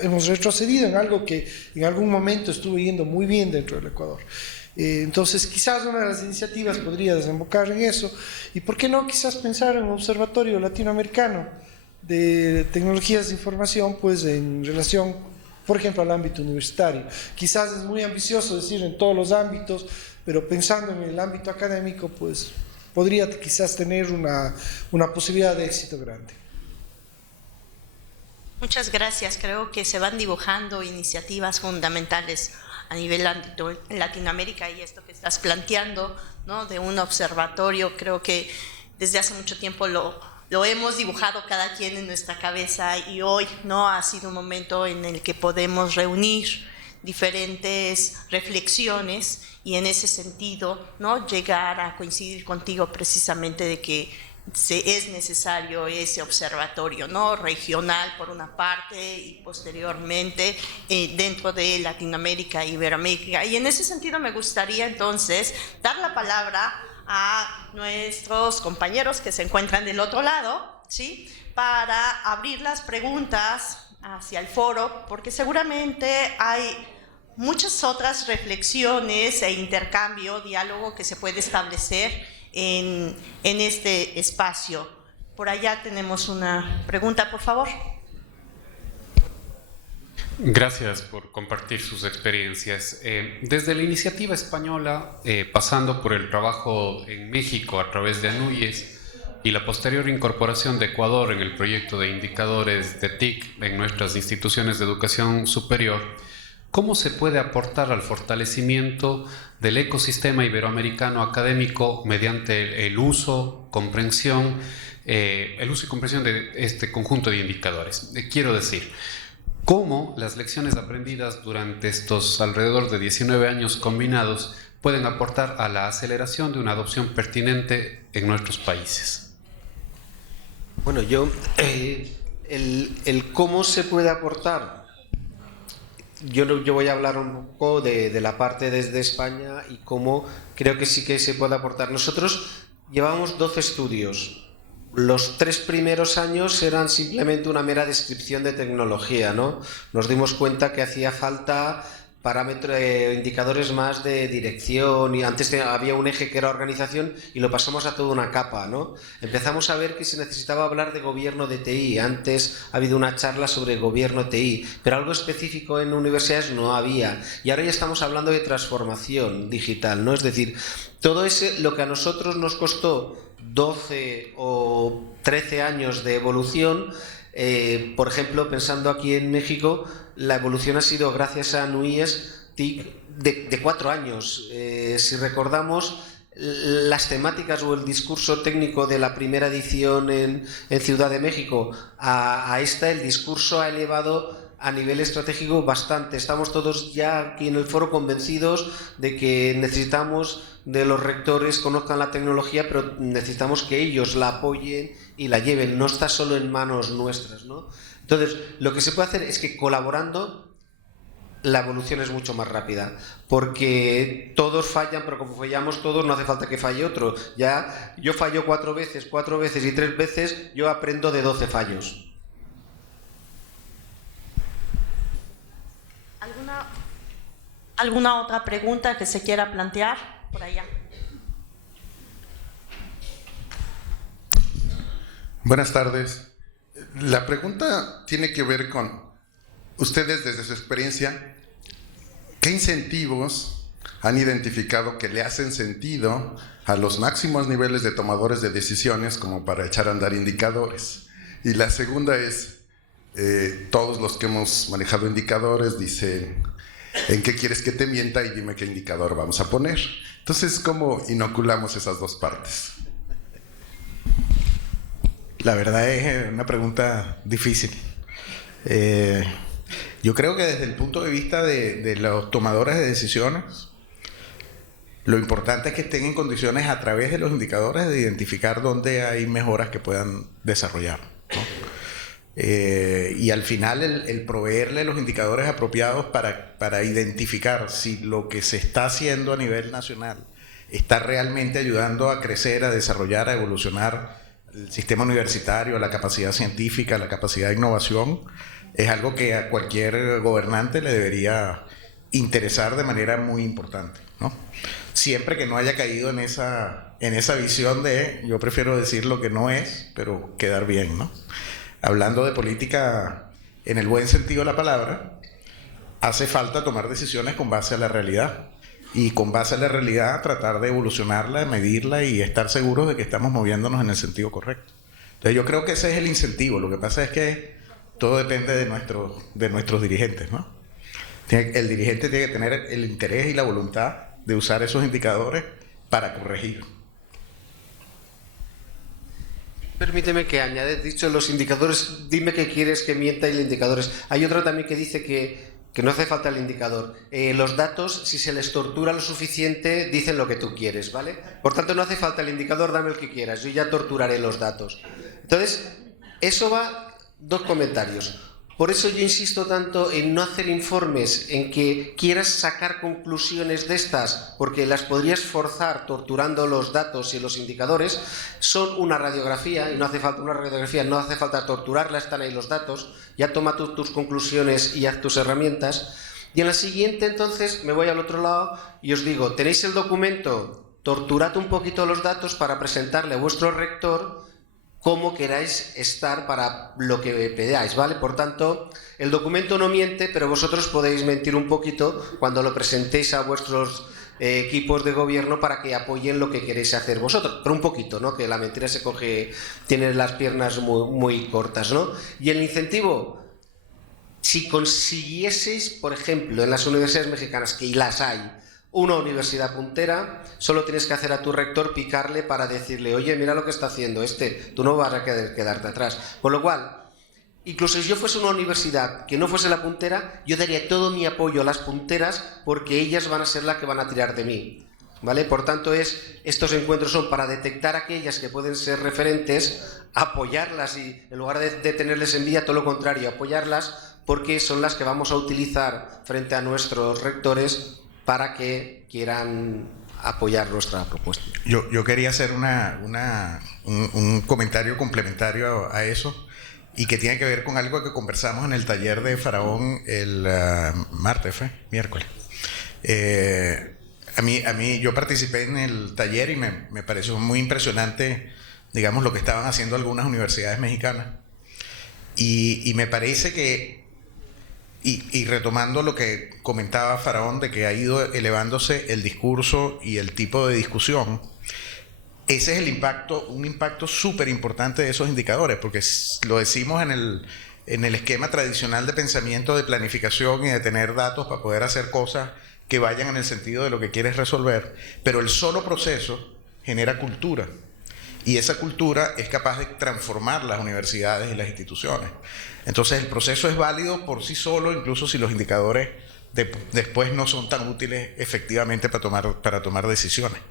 hemos retrocedido en algo que en algún momento estuvo yendo muy bien dentro del Ecuador. Entonces quizás una de las iniciativas podría desembocar en eso, y por qué no quizás pensar en un observatorio latinoamericano de tecnologías de información, pues en relación, por ejemplo, al ámbito universitario. Quizás es muy ambicioso decir en todos los ámbitos, pero pensando en el ámbito académico, pues podría quizás tener una posibilidad de éxito grande. Muchas gracias. Creo que se van dibujando iniciativas fundamentales a nivel Latinoamérica, y esto que estás planteando, ¿no? De un observatorio, creo que desde hace mucho tiempo lo hemos dibujado cada quien en nuestra cabeza, y hoy, ¿no? Ha sido un momento en el que podemos reunir diferentes reflexiones y en ese sentido, ¿no? Llegar a coincidir contigo precisamente de que es necesario ese observatorio, ¿no? Regional por una parte y posteriormente dentro de Latinoamérica e Iberoamérica. Y en ese sentido me gustaría entonces dar la palabra a nuestros compañeros que se encuentran del otro lado, ¿sí? Para abrir las preguntas hacia el foro, porque seguramente hay muchas otras reflexiones e intercambio, diálogo que se puede establecer en este espacio. Por allá tenemos una pregunta, por favor. Gracias por compartir sus experiencias. Desde la iniciativa española, pasando por el trabajo en México a través de ANUYES y la posterior incorporación de Ecuador en el proyecto de indicadores de TIC en nuestras instituciones de educación superior, ¿cómo se puede aportar al fortalecimiento del ecosistema iberoamericano académico mediante el uso y comprensión de este conjunto de indicadores? Quiero decir, ¿cómo las lecciones aprendidas durante estos alrededor de 19 años combinados pueden aportar a la aceleración de una adopción pertinente en nuestros países? Bueno, el cómo se puede aportar. Yo voy a hablar un poco de la parte desde España y cómo creo que sí que se puede aportar. Nosotros llevamos 12 estudios. Los 3 primeros años eran simplemente una mera descripción de tecnología, ¿no? Nos dimos cuenta que hacía falta parámetros, indicadores más de dirección, y antes había un eje que era organización y lo pasamos a toda una capa, ¿no? Empezamos a ver que se necesitaba hablar de gobierno de TI. Antes ha habido una charla sobre gobierno TI, pero algo específico en universidades no había, y ahora ya estamos hablando de transformación digital, ¿no? Es decir, todo lo que a nosotros nos costó 12 o 13 años de evolución, por ejemplo, pensando aquí en México, la evolución ha sido gracias a ANUYES TIC de 4 años. Si recordamos, las temáticas o el discurso técnico de la primera edición en Ciudad de México a esta, el discurso ha elevado a nivel estratégico bastante. Estamos todos ya aquí en el foro convencidos de que necesitamos de los rectores conozcan la tecnología, pero necesitamos que ellos la apoyen y la lleven. No está solo en manos nuestras, ¿no? Entonces, lo que se puede hacer es que colaborando la evolución es mucho más rápida, porque todos fallan, pero como fallamos todos no hace falta que falle otro. Ya yo fallo 4 veces y 3 veces, yo aprendo de 12 fallos. ¿Alguna otra pregunta que se quiera plantear por allá? Buenas tardes. La pregunta tiene que ver con ustedes desde su experiencia. ¿Qué incentivos han identificado que le hacen sentido a los máximos niveles de tomadores de decisiones como para echar a andar indicadores? Y la segunda es, todos los que hemos manejado indicadores dicen, ¿en qué quieres que te mienta? Y dime qué indicador vamos a poner. Entonces, ¿cómo inoculamos esas dos partes? La verdad es una pregunta difícil. Yo creo que desde el punto de vista de los tomadores de decisiones, lo importante es que estén en condiciones a través de los indicadores de identificar dónde hay mejoras que puedan desarrollar, ¿no? Y al final el proveerle los indicadores apropiados para identificar si lo que se está haciendo a nivel nacional está realmente ayudando a crecer, a desarrollar, a evolucionar el sistema universitario, la capacidad científica, la capacidad de innovación, es algo que a cualquier gobernante le debería interesar de manera muy importante, ¿no? Siempre que no haya caído en esa visión de yo prefiero decir lo que no es, pero quedar bien, ¿no? Hablando de política en el buen sentido de la palabra, hace falta tomar decisiones con base a la realidad. Y con base a la realidad tratar de evolucionarla, medirla y estar seguros de que estamos moviéndonos en el sentido correcto. Entonces yo creo que ese es el incentivo. Lo que pasa es que todo depende de nuestros dirigentes, ¿no? El dirigente tiene que tener el interés y la voluntad de usar esos indicadores para corregir. Permíteme que añade, dicho los indicadores, dime qué quieres que mienta y los indicadores. Hay otro también que dice que no hace falta el indicador. Los datos, si se les tortura lo suficiente, dicen lo que tú quieres, ¿vale? Por tanto, no hace falta el indicador, dame el que quieras, yo ya torturaré los datos. Entonces, eso va, dos comentarios. Por eso yo insisto tanto en no hacer informes, en que quieras sacar conclusiones de estas, porque las podrías forzar torturando los datos y los indicadores. Son una radiografía, y no hace falta una radiografía, no hace falta torturarla, están ahí los datos, ya toma tus conclusiones y haz tus herramientas. Y en la siguiente, entonces, me voy al otro lado y os digo, tenéis el documento, torturad un poquito los datos para presentarle a vuestro rector cómo queráis estar para lo que pedáis, ¿vale? Por tanto, el documento no miente, pero vosotros podéis mentir un poquito cuando lo presentéis a vuestros equipos de gobierno para que apoyen lo que queréis hacer vosotros, pero un poquito, ¿no? Que la mentira se coge, tiene las piernas muy cortas, ¿no? Y el incentivo, si consiguieseis, por ejemplo, en las universidades mexicanas, que las hay, una universidad puntera, solo tienes que hacer a tu rector picarle para decirle, oye, mira lo que está haciendo tú no vas a quedarte atrás. Con lo cual, incluso si yo fuese una universidad que no fuese la puntera, yo daría todo mi apoyo a las punteras porque ellas van a ser las que van a tirar de mí, ¿vale? Por tanto, estos encuentros son para detectar aquellas que pueden ser referentes, apoyarlas y en lugar de tenerles envidia, todo lo contrario, apoyarlas porque son las que vamos a utilizar frente a nuestros rectores para que quieran apoyar nuestra propuesta. Yo quería hacer un comentario complementario a eso y que tiene que ver con algo que conversamos en el taller de Faraón el miércoles. A mí yo participé en el taller y me pareció muy impresionante, digamos, lo que estaban haciendo algunas universidades mexicanas. Y me parece que Y retomando lo que comentaba Faraón, de que ha ido elevándose el discurso y el tipo de discusión, ese es el impacto, un impacto súper importante de esos indicadores, porque lo decimos en el esquema tradicional de pensamiento, de planificación y de tener datos para poder hacer cosas que vayan en el sentido de lo que quieres resolver, pero el solo proceso genera cultura. Y esa cultura es capaz de transformar las universidades y las instituciones. Entonces el proceso es válido por sí solo, incluso si los indicadores después no son tan útiles efectivamente para tomar decisiones.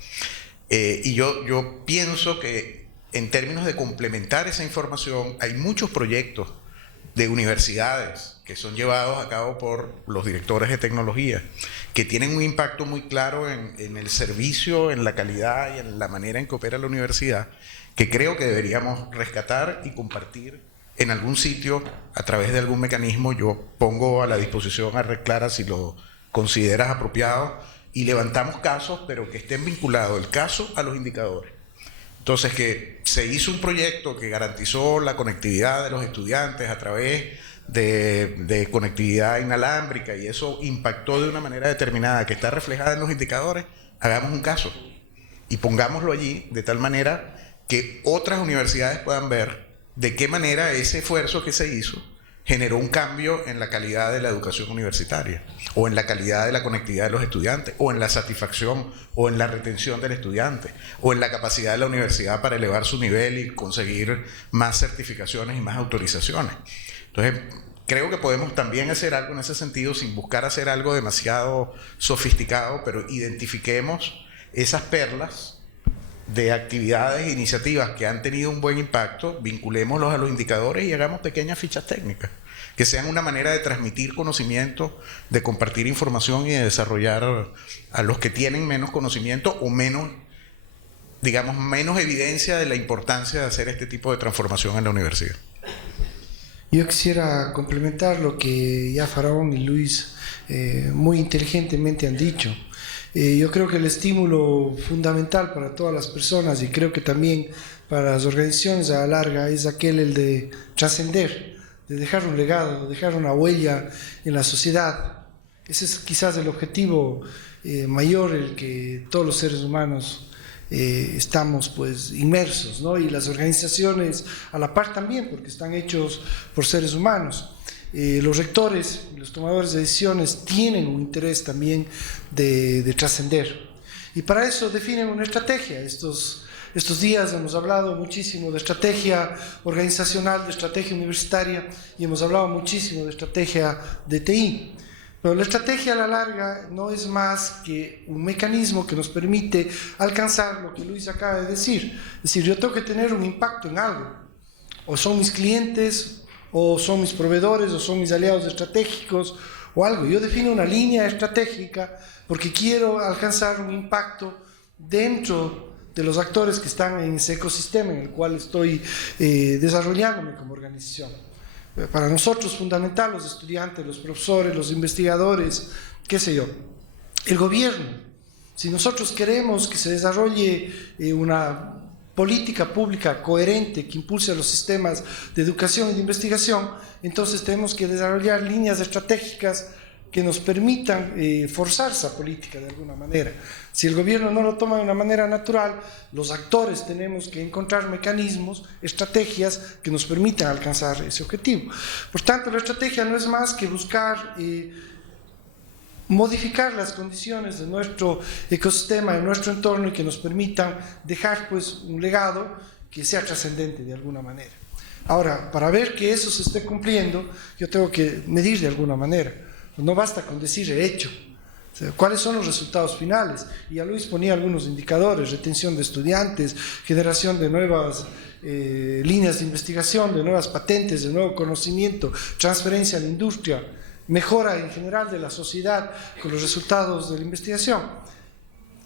Y yo pienso que en términos de complementar esa información, hay muchos proyectos de universidades que son llevados a cabo por los directores de tecnología, que tienen un impacto muy claro en el servicio, en la calidad y en la manera en que opera la universidad, que creo que deberíamos rescatar y compartir en algún sitio a través de algún mecanismo. Yo pongo a la disposición a Red Clara si lo consideras apropiado, y levantamos casos, pero que estén vinculados el caso a los indicadores. Entonces, que se hizo un proyecto que garantizó la conectividad de los estudiantes a través de conectividad inalámbrica, y eso impactó de una manera determinada que está reflejada en los indicadores. Hagamos un caso y pongámoslo allí de tal manera que otras universidades puedan ver de qué manera ese esfuerzo que se hizo generó un cambio en la calidad de la educación universitaria, o en la calidad de la conectividad de los estudiantes, o en la satisfacción o en la retención del estudiante, o en la capacidad de la universidad para elevar su nivel y conseguir más certificaciones y más autorizaciones. Entonces, creo que podemos también hacer algo en ese sentido sin buscar hacer algo demasiado sofisticado, pero identifiquemos esas perlas de actividades e iniciativas que han tenido un buen impacto, vinculémoslos a los indicadores y hagamos pequeñas fichas técnicas, que sean una manera de transmitir conocimiento, de compartir información y de desarrollar a los que tienen menos conocimiento o menos, digamos, menos evidencia de la importancia de hacer este tipo de transformación en la universidad. Yo quisiera complementar lo que ya Faraón y Luis muy inteligentemente han dicho. Yo creo que el estímulo fundamental para todas las personas, y creo que también para las organizaciones a la larga, es el de trascender, de dejar un legado, de dejar una huella en la sociedad. Ese es quizás el objetivo mayor, el que todos los seres humanos estamos pues inmersos, ¿no? Y las organizaciones a la par también, porque están hechos por seres humanos. Los rectores, los tomadores de decisiones tienen un interés también de trascender, y para eso definen una estrategia. Estos días hemos hablado muchísimo de estrategia organizacional, de estrategia universitaria, y hemos hablado muchísimo de estrategia de TI. Pero la estrategia a la larga no es más que un mecanismo que nos permite alcanzar lo que Luis acaba de decir. Es decir, yo tengo que tener un impacto en algo, o son mis clientes, o son mis proveedores, o son mis aliados estratégicos, o algo. Yo defino una línea estratégica porque quiero alcanzar un impacto dentro de los actores que están en ese ecosistema en el cual estoy desarrollándome como organización. Para nosotros es fundamental, los estudiantes, los profesores, los investigadores, qué sé yo, el gobierno. Si nosotros queremos que se desarrolle una política pública coherente que impulse a los sistemas de educación y de investigación, entonces tenemos que desarrollar líneas estratégicas que nos permitan forzar esa política de alguna manera. Si el gobierno no lo toma de una manera natural, los actores tenemos que encontrar mecanismos, estrategias que nos permitan alcanzar ese objetivo. Por tanto, la estrategia no es más que buscar modificar las condiciones de nuestro ecosistema, de nuestro entorno, y que nos permitan dejar pues un legado que sea trascendente de alguna manera. Ahora, para ver que eso se esté cumpliendo, yo tengo que medir de alguna manera. No basta con decir he hecho. O sea, ¿cuáles son los resultados finales? Y ya Luis ponía algunos indicadores: retención de estudiantes, generación de nuevas líneas de investigación, de nuevas patentes, de nuevo conocimiento, transferencia a la industria, mejora en general de la sociedad con los resultados de la investigación.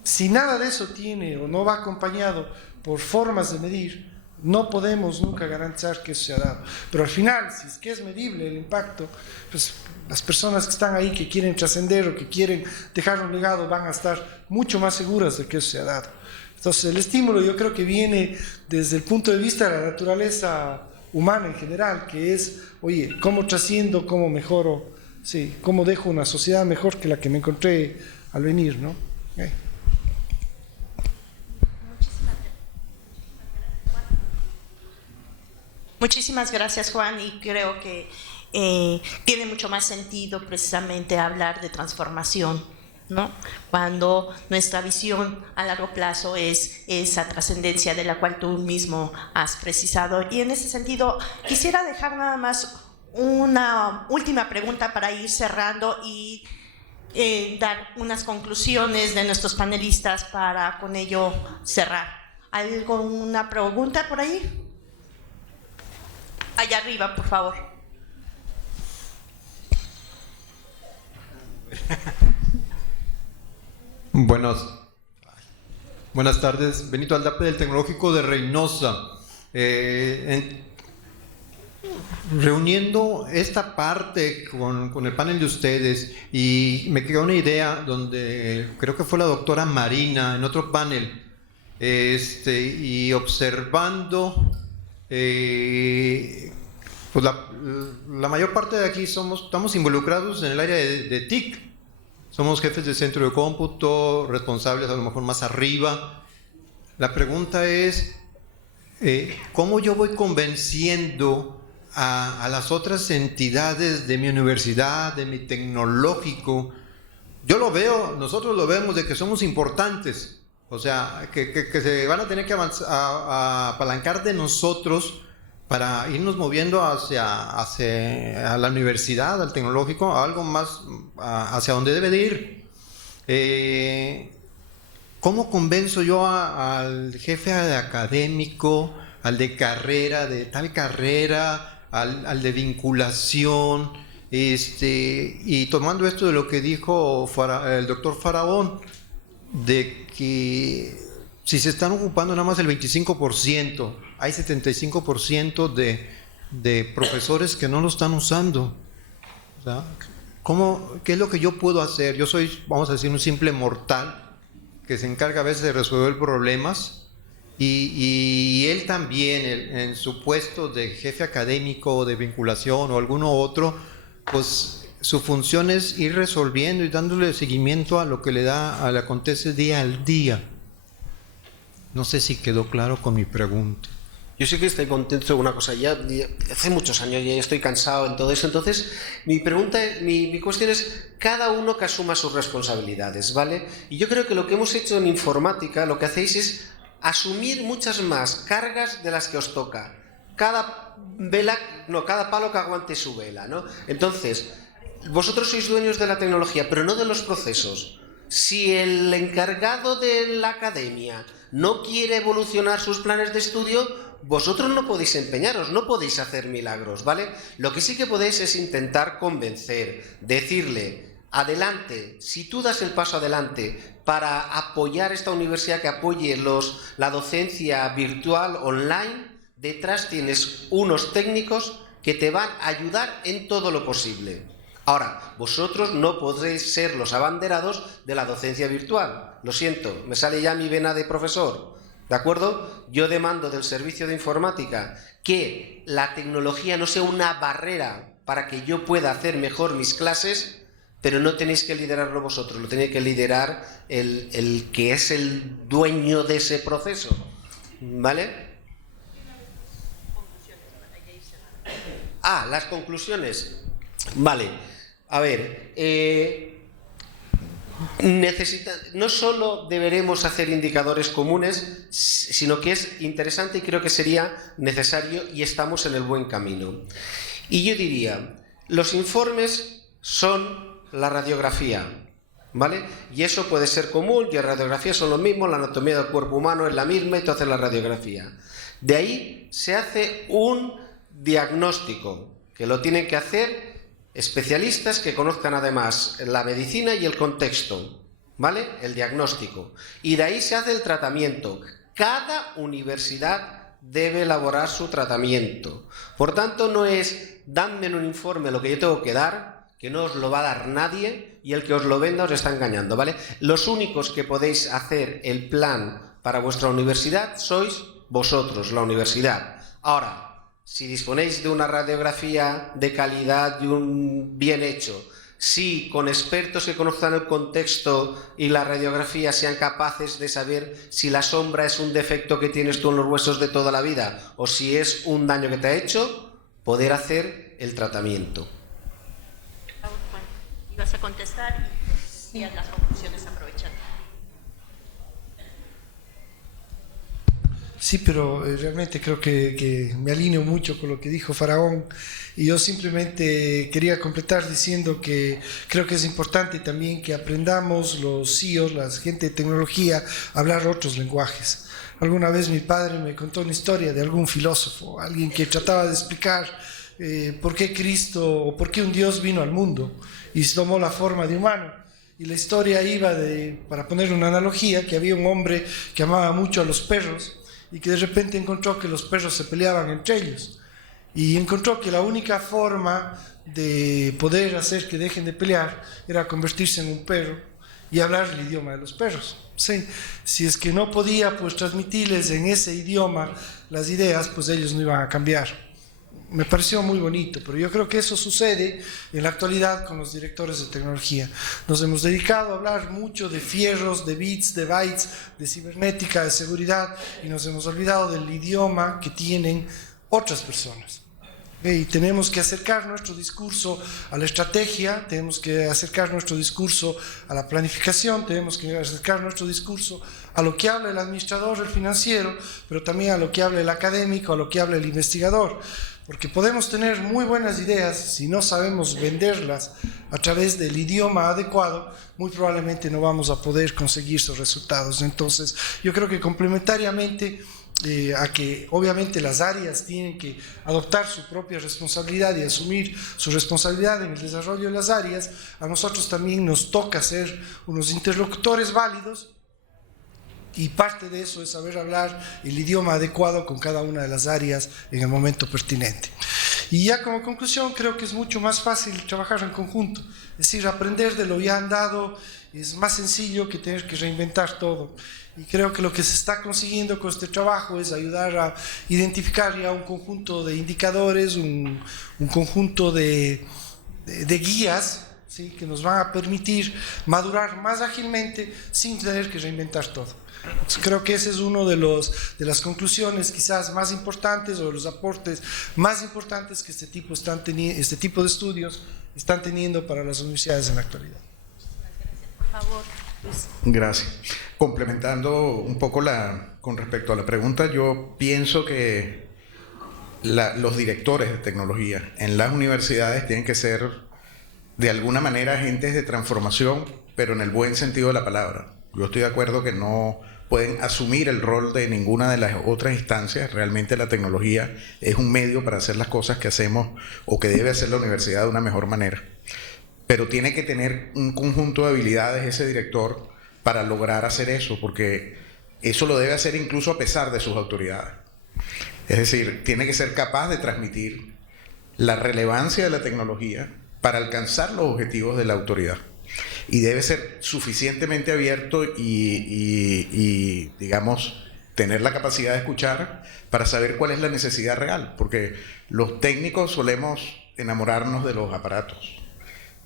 Si nada de eso tiene o no va acompañado por formas de medir, no podemos nunca garantizar que eso se ha dado. Pero al final, si es que es medible el impacto, pues las personas que están ahí, que quieren trascender o que quieren dejar un legado, van a estar mucho más seguras de que eso se ha dado. Entonces el estímulo yo creo que viene desde el punto de vista de la naturaleza humana en general, que es, oye, ¿cómo trasciendo, cómo mejoro? Sí, ¿cómo dejo una sociedad mejor que la que me encontré al venir, ¿no? Okay. Muchísimas gracias, Juan, y creo que tiene mucho más sentido precisamente hablar de transformación ¿no? Cuando nuestra visión a largo plazo es esa trascendencia de la cual tú mismo has precisado. Y en ese sentido, quisiera dejar nada más una última pregunta para ir cerrando y dar unas conclusiones de nuestros panelistas para con ello cerrar. ¿Alguna pregunta por ahí? Allá arriba, por favor. Buenas tardes, Benito Aldape del Tecnológico de Reynosa. Reuniendo esta parte con el panel de ustedes, y me quedó una idea donde creo que fue la doctora Marina en otro panel, y observando, pues la mayor parte de aquí estamos involucrados en el área de TIC. Somos jefes de centro de cómputo, responsables a lo mejor más arriba. La pregunta es, ¿cómo yo voy convenciendo a las otras entidades de mi universidad, de mi tecnológico? Yo lo veo, nosotros lo vemos de que somos importantes, o sea, que se van a tener que a apalancar de nosotros para irnos moviendo hacia la universidad, al tecnológico, a algo más, hacia donde debe de ir. ¿Cómo convenzo yo al jefe académico, al de carrera, de tal carrera, al de vinculación, y tomando esto de lo que dijo el doctor Faraón, de que si se están ocupando nada más el 25%, hay 75% de profesores que no lo están usando. O sea, ¿qué es lo que yo puedo hacer? Yo soy, vamos a decir, un simple mortal que se encarga a veces de resolver problemas, y él también, en su puesto de jefe académico, de vinculación o alguno otro, pues su función es ir resolviendo y dándole seguimiento a lo que le acontece día al día. No sé si quedó claro con mi pregunta. Yo sí que estoy contento de una cosa, ya hace muchos años ya estoy cansado en todo eso, entonces mi cuestión es cada uno que asuma sus responsabilidades, ¿vale? Y yo creo que lo que hemos hecho en informática, lo que hacéis es asumir muchas más cargas de las que os toca. Cada palo que aguante su vela, ¿no? Entonces, vosotros sois dueños de la tecnología, pero no de los procesos. Si el encargado de la academia no quiere evolucionar sus planes de estudio, vosotros no podéis empeñaros, no podéis hacer milagros, ¿vale? Lo que sí que podéis es intentar convencer, decirle, adelante, si tú das el paso adelante para apoyar esta universidad, que apoye la docencia virtual online, detrás tienes unos técnicos que te van a ayudar en todo lo posible. Ahora, vosotros no podréis ser los abanderados de la docencia virtual. Lo siento, me sale ya mi vena de profesor, ¿de acuerdo? Yo demando del servicio de informática que la tecnología no sea una barrera para que yo pueda hacer mejor mis clases, pero no tenéis que liderarlo vosotros, lo tenéis que liderar el que es el dueño de ese proceso, ¿vale? Las conclusiones. Vale, a ver, no solo deberemos hacer indicadores comunes, sino que es interesante y creo que sería necesario, y estamos en el buen camino. Y yo diría, los informes son la radiografía, ¿vale? Y eso puede ser común, y las radiografías son lo mismo, la anatomía del cuerpo humano es la misma y tú haces la radiografía. De ahí se hace un diagnóstico, que lo tienen que hacer especialistas que conozcan además la medicina y el contexto, ¿vale? El diagnóstico. Y de ahí se hace el tratamiento. Cada universidad debe elaborar su tratamiento. Por tanto, no es dadme en un informe lo que yo tengo que dar, que no os lo va a dar nadie, y el que os lo venda os está engañando, ¿vale? Los únicos que podéis hacer el plan para vuestra universidad sois vosotros, la universidad. Ahora, si disponéis de una radiografía de calidad y un bien hecho, si con expertos que conozcan el contexto y la radiografía sean capaces de saber si la sombra es un defecto que tienes tú en los huesos de toda la vida o si es un daño que te ha hecho, poder hacer el tratamiento. ¿Ibas a contestar? y a las conclusiones aprovechando. Sí, pero realmente creo que me alineo mucho con lo que dijo Faraón, y yo simplemente quería completar diciendo que creo que es importante también que aprendamos los CEOs, la gente de tecnología, a hablar otros lenguajes. Alguna vez mi padre me contó una historia de algún filósofo, alguien que trataba de explicar por qué Cristo o por qué un Dios vino al mundo y tomó la forma de humano. Y la historia iba de, para poner una analogía, que había un hombre que amaba mucho a los perros y que de repente encontró que los perros se peleaban entre ellos, y encontró que la única forma de poder hacer que dejen de pelear era convertirse en un perro y hablar el idioma de los perros. Sí, si es que no podía pues transmitirles en ese idioma las ideas, pues ellos no iban a cambiar. Me pareció muy bonito, pero yo creo que eso sucede en la actualidad con los directores de tecnología. Nos hemos dedicado a hablar mucho de fierros, de bits, de bytes, de cibernética, de seguridad, y nos hemos olvidado del idioma que tienen otras personas. Y tenemos que acercar nuestro discurso a la estrategia, tenemos que acercar nuestro discurso a la planificación, tenemos que acercar nuestro discurso a lo que habla el administrador, el financiero, pero también a lo que habla el académico, a lo que habla el investigador. Porque podemos tener muy buenas ideas, si no sabemos venderlas a través del idioma adecuado, muy probablemente no vamos a poder conseguir esos resultados. Entonces, yo creo que complementariamente a que obviamente las áreas tienen que adoptar su propia responsabilidad y asumir su responsabilidad en el desarrollo de las áreas, a nosotros también nos toca ser unos interlocutores válidos, y parte de eso es saber hablar el idioma adecuado con cada una de las áreas en el momento pertinente. Y ya como conclusión, creo que es mucho más fácil trabajar en conjunto, es decir, aprender de lo ya andado es más sencillo que tener que reinventar todo. Y creo que lo que se está consiguiendo con este trabajo es ayudar a identificar ya un conjunto de indicadores, un conjunto de guías, ¿sí?, que nos van a permitir madurar más ágilmente sin tener que reinventar todo. Entonces, creo que ese es uno de las conclusiones quizás más importantes, o de los aportes más importantes que este tipo de estudios están teniendo para las universidades en la actualidad. Por favor, Luis. Gracias. Complementando un poco con respecto a la pregunta, yo pienso que los directores de tecnología en las universidades tienen que ser de alguna manera agentes de transformación, pero en el buen sentido de la palabra. Yo estoy de acuerdo que no pueden asumir el rol de ninguna de las otras instancias. Realmente la tecnología es un medio para hacer las cosas que hacemos o que debe hacer la universidad de una mejor manera. Pero tiene que tener un conjunto de habilidades ese director para lograr hacer eso, porque eso lo debe hacer incluso a pesar de sus autoridades. Es decir, tiene que ser capaz de transmitir la relevancia de la tecnología para alcanzar los objetivos de la autoridad. Y debe ser suficientemente abierto y digamos, tener la capacidad de escuchar para saber cuál es la necesidad real, porque los técnicos solemos enamorarnos de los aparatos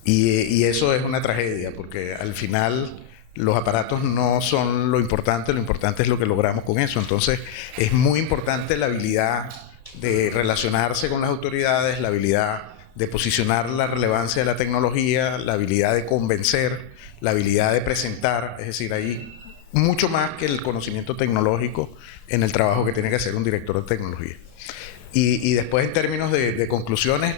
y eso es una tragedia, porque al final los aparatos no son lo importante es lo que logramos con eso. Entonces es muy importante la habilidad de relacionarse con las autoridades, la habilidad de posicionar la relevancia de la tecnología, la habilidad de convencer, la habilidad de presentar. Es decir, hay mucho más que el conocimiento tecnológico en el trabajo que tiene que hacer un director de tecnología. Y después, en términos de conclusiones,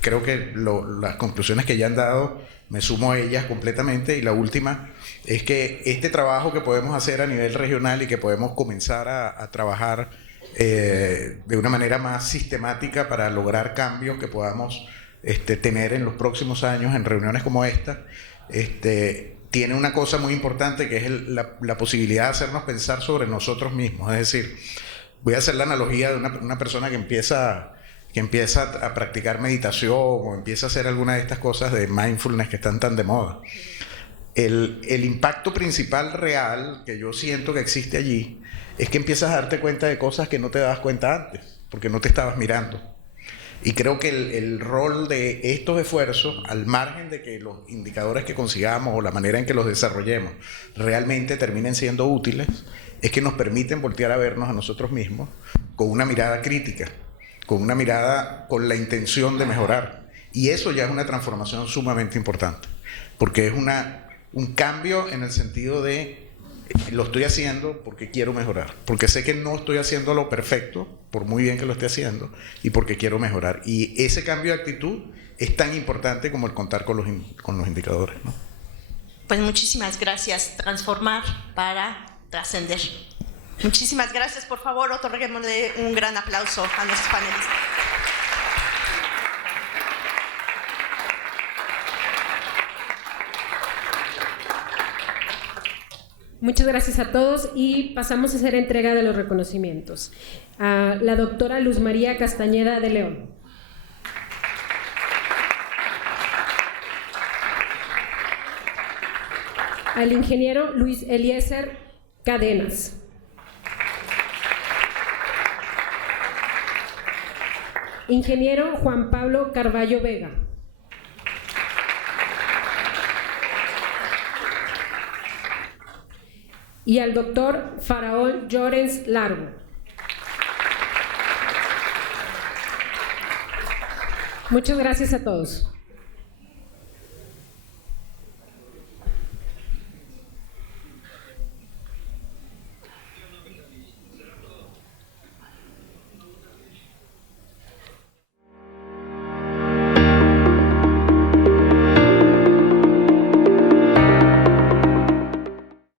creo que las conclusiones que ya han dado, me sumo a ellas completamente, y la última es que este trabajo que podemos hacer a nivel regional y que podemos comenzar a trabajar de una manera más sistemática para lograr cambios que podamos tener en los próximos años en reuniones como esta, tiene una cosa muy importante, que es la posibilidad de hacernos pensar sobre nosotros mismos. Es decir, voy a hacer la analogía de una persona que empieza a practicar meditación o empieza a hacer alguna de estas cosas de mindfulness que están tan de moda. El impacto principal real que yo siento que existe allí es que empiezas a darte cuenta de cosas que no te dabas cuenta antes, porque no te estabas mirando. Y creo que el rol de estos esfuerzos, al margen de que los indicadores que consigamos o la manera en que los desarrollemos realmente terminen siendo útiles, es que nos permiten voltear a vernos a nosotros mismos con una mirada crítica, con una mirada con la intención de mejorar. Y eso ya es una transformación sumamente importante, porque es un cambio en el sentido de lo estoy haciendo porque quiero mejorar, porque sé que no estoy haciendo lo perfecto, por muy bien que lo esté haciendo, y porque quiero mejorar. Y ese cambio de actitud es tan importante como el contar con los indicadores, ¿no? Pues muchísimas gracias. Transformar para trascender. Muchísimas gracias. Por favor, otorguémosle un gran aplauso a nuestros panelistas. Muchas gracias a todos y pasamos a hacer entrega de los reconocimientos. A la doctora Luz María Castañeda de León. Al ingeniero Luis Eliezer Cadenas. Ingeniero Juan Pablo Carballo Vega. Y al doctor Faraón Llorens Largo. Muchas gracias a todos.